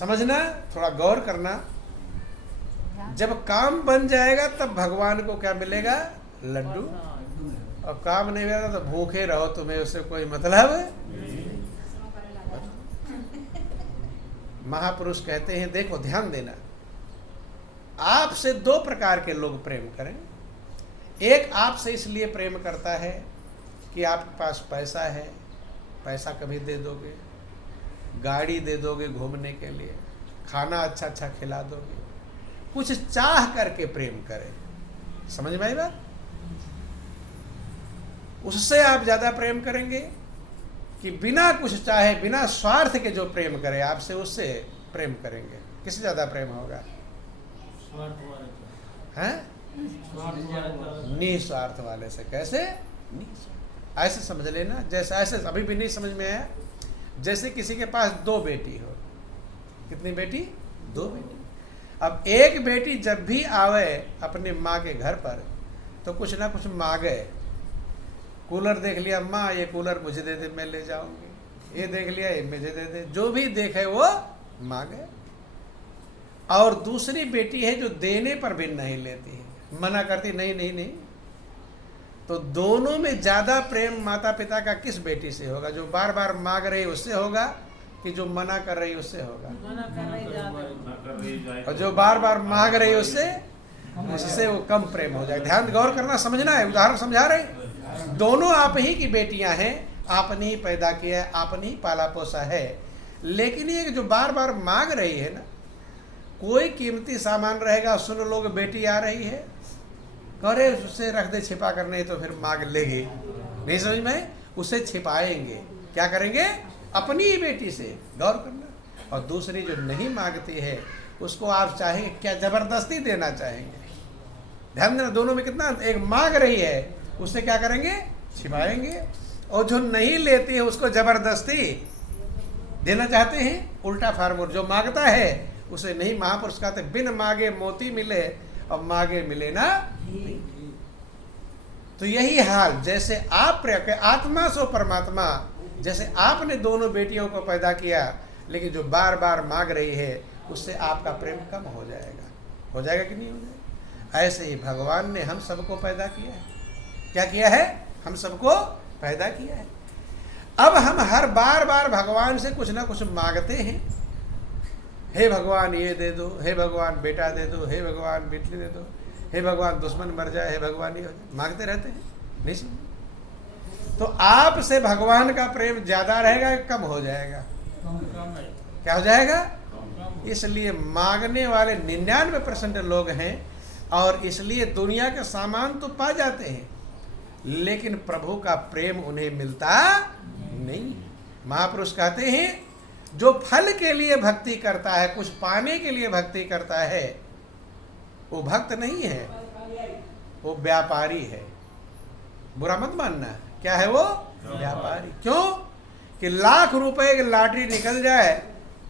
समझना, थोड़ा गौर करना। जब काम बन जाएगा तब भगवान को क्या मिलेगा? लड्डू। और काम नहीं मिलेगा तो भूखे रहो, तुम्हें उससे कोई मतलब नहीं। महापुरुष कहते हैं, देखो ध्यान देना, आपसे दो प्रकार के लोग प्रेम करें। एक आपसे इसलिए प्रेम करता है कि आपके पास पैसा है, पैसा कभी दे दोगे, गाड़ी दे दोगे घूमने के लिए, खाना अच्छा अच्छा खिला दोगे, कुछ चाह करके प्रेम करें। समझ में आई बात? उससे आप ज्यादा प्रेम करेंगे कि बिना कुछ चाहे, बिना स्वार्थ के जो प्रेम करे आपसे, उससे प्रेम करेंगे? किससे ज्यादा प्रेम होगा? हैं? निस्वार्थ वाले से। कैसे? ऐसे समझ लेना, जैसे ऐसे अभी भी नहीं समझ में आया। जैसे किसी के पास दो बेटी हो। कितनी बेटी? दो बेटी। अब एक बेटी जब भी आवे अपनी माँ के घर पर तो कुछ ना कुछ मांगे। कूलर देख लिया, माँ ये कूलर मुझे दे दे, मैं ले जाऊंगी। ये देख लिया, ये मुझे दे दे। जो भी देखे वो मांगे। और दूसरी बेटी है जो देने पर भी नहीं लेती है, मना करती, नहीं नहीं नहीं। तो दोनों में ज्यादा प्रेम माता पिता का किस बेटी से होगा? जो बार बार मांग रही उससे होगा कि जो मना कर रही उससे होगा? और जो बार बार मांग रही उससे वो कम प्रेम हो जाए। ध्यान गौर करना, समझना है। उदाहरण समझा रहे, दोनों आप ही की बेटियां हैं, आपने ही पैदा किया है, आपने ही पाला पोसा है। लेकिन ये जो बार बार मांग रही है ना, कोई कीमती सामान रहेगा, सुन लोग बेटी आ रही है, करे उसे रख दे छिपा कर, नहीं तो फिर मांग लेगी। नहीं समझ में? उसे छिपाएंगे। क्या करेंगे? अपनी ही बेटी से। गौर करना। और दूसरी जो नहीं मांगती है उसको आप चाहेंगे क्या? जबरदस्ती देना चाहेंगे। ध्यान देना, दोनों में कितना, एक मांग रही है उससे क्या करेंगे? छिपाएंगे। और जो नहीं लेती है उसको जबरदस्ती देना चाहते हैं। उल्टा फार्मूला, जो मांगता है उसे नहीं। महापुरुष कहते बिन मांगे मोती मिले और मांगे मिले ना। तो यही हाल, जैसे आप आत्मा सो परमात्मा, जैसे आपने दोनों बेटियों को पैदा किया, लेकिन जो बार बार मांग रही है उससे आपका प्रेम कम हो जाएगा। हो जाएगा कि नहीं हो जाएगा? ऐसे ही भगवान ने हम सबको पैदा किया है। क्या किया है? हम सबको पैदा किया है। अब हम हर बार बार भगवान से कुछ ना कुछ मांगते हैं। हे भगवान ये दे दो, हे भगवान बेटा दे दो, हे भगवान बेटी दे दो, हे भगवान दुश्मन मर जाए, हे भगवान ये मांगते रहते हैं। नहीं समझ? तो आपसे भगवान का प्रेम ज्यादा रहेगा, कम हो जाएगा? क्या हो जाएगा? इसलिए मांगने वाले 99% लोग हैं, और इसलिए दुनिया के सामान तो पा जाते हैं, लेकिन प्रभु का प्रेम उन्हें मिलता नहीं। महापुरुष कहते हैं जो फल के लिए भक्ति करता है, कुछ पाने के लिए भक्ति करता है, वो भक्त नहीं है, वो व्यापारी है। बुरा मत मानना। क्या है वो? व्यापारी। क्यों? कि लाख रुपए की लॉटरी निकल जाए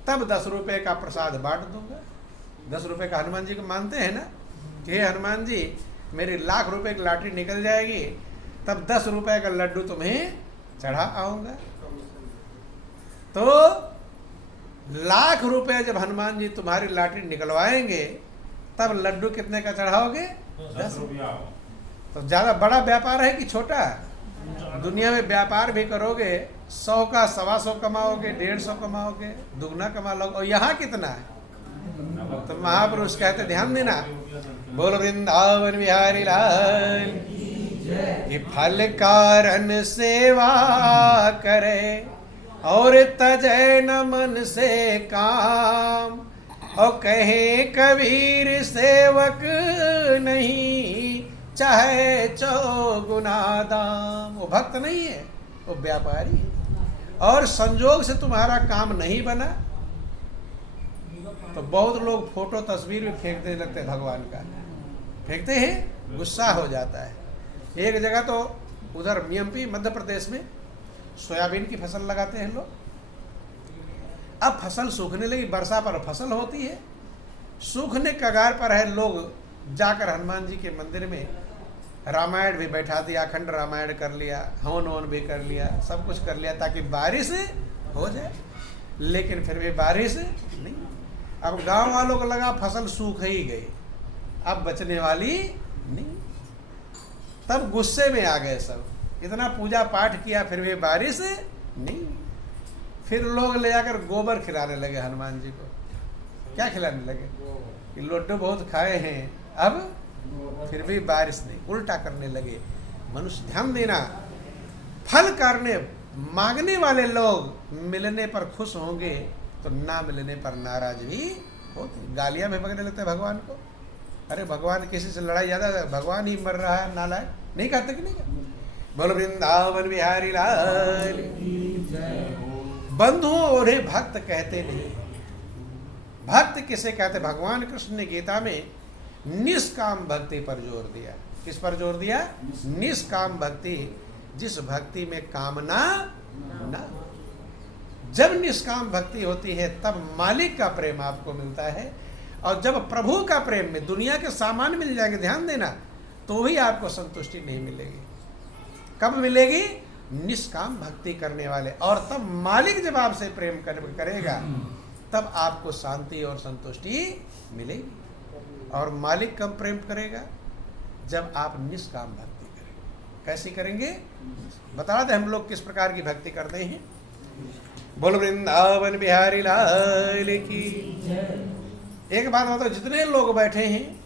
तब 10 रुपए का प्रसाद बांट दूंगा। 10 रुपए का हनुमान जी को मानते हैं ना, कि हे हनुमान जी मेरी लाख रुपए की लॉटरी निकल जाएगी तब 10 रुपए का लड्डू तुम्हें चढ़ा आऊंगा। तो लाख रुपए जब हनुमान जी तुम्हारी लॉटरी निकलवाएंगे तब लड्डू कितने का चढ़ाओगे? 10 रुपया। तो ज्यादा बड़ा व्यापार है कि छोटा? दुनिया में व्यापार भी करोगे 100 का 125 कमाओगे, 150 कमाओगे, दुगना कमा लोगे। और यहाँ कितना है? तो महापुरुष कहते, ध्यान देना, बोल वृंदावन बिहारी लाल की। फल कारण सेवा करे और तजय न मन से काम, और कहे कबीर सेवक नहीं चाहे चौगुना दाम। वो भक्त नहीं है, वो व्यापारी है। और संजोग से तुम्हारा काम नहीं बना तो बहुत लोग फोटो तस्वीर भी फेंकने लगते हैं, भगवान का फेंकते हैं, गुस्सा हो जाता है। एक जगह तो उधर एमपी मध्य प्रदेश में सोयाबीन की फसल लगाते हैं लोग। अब फसल सूखने लगी, वर्षा पर फसल होती है, सूखने कगार पर है। लोग जाकर हनुमान जी के मंदिर में रामायण भी बैठा दिया, अखंड रामायण कर लिया, हवन ववन भी कर लिया, सब कुछ कर लिया ताकि बारिश हो जाए। लेकिन फिर भी बारिश नहीं। अब गांव वालों को लगा फसल सूख ही गई, अब बचने वाली नहीं। तब गुस्से में आ गए सब, इतना पूजा पाठ किया फिर भी बारिश नहीं। फिर लोग ले जाकर गोबर खिलाने लगे हनुमान जी को। क्या खिलाने लगे कि लड्डू बहुत खाए हैं, अब फिर भी बारिश नहीं, उल्टा करने लगे। मनुष्य ध्यान देना, फल करने मांगने वाले लोग मिलने पर खुश होंगे तो ना मिलने पर नाराज भी होते। गालियां भी बकने लगते हैं भगवान को। अरे भगवान किसी से लड़ाई ज्यादा, भगवान ही मर रहा है नालायक, नहीं कहते कि नहीं कहते? बोलो वृंदावन बिहारी लाल। बंधुओं उन्हें भक्त कहते नहीं। भक्त किसे कहते? भगवान कृष्ण ने गीता में निष्काम भक्ति पर जोर दिया। किस पर जोर दिया? निष्काम भक्ति, जिस भक्ति में कामना ना। जब निष्काम भक्ति होती है तब मालिक का प्रेम आपको मिलता है, और जब प्रभु का प्रेम में दुनिया के सामान मिल जाएंगे, ध्यान देना, तो भी आपको संतुष्टि नहीं मिलेगी। कब मिलेगी? निष्काम भक्ति करने वाले। और तब मालिक जब आपसे प्रेम करेगा तब आपको शांति और संतुष्टि मिलेगी। और मालिक कब प्रेम करेगा? जब आप निष्काम भक्ति करेंगे। कैसी करेंगे? बता दे हम लोग किस प्रकार की भक्ति करते हैं। बोलो वृंदावन बिहारी लाल की। एक बात बताओ, जितने लोग बैठे हैं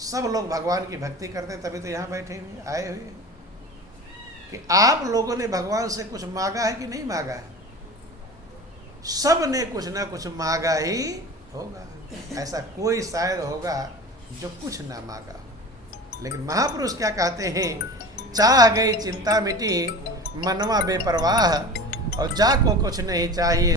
सब लोग भगवान की भक्ति करते हैं, तभी तो यहाँ बैठे हुए आए हुए हैं। कि आप लोगों ने भगवान से कुछ मांगा है कि नहीं मांगा है? सब ने कुछ ना कुछ मांगा ही होगा। ऐसा कोई शायद होगा जो कुछ ना मांगा हो। लेकिन महापुरुष क्या कहते हैं? चाह गई चिंता मिटी, मनवा बेपरवाह, और जा को कुछ नहीं चाहिए।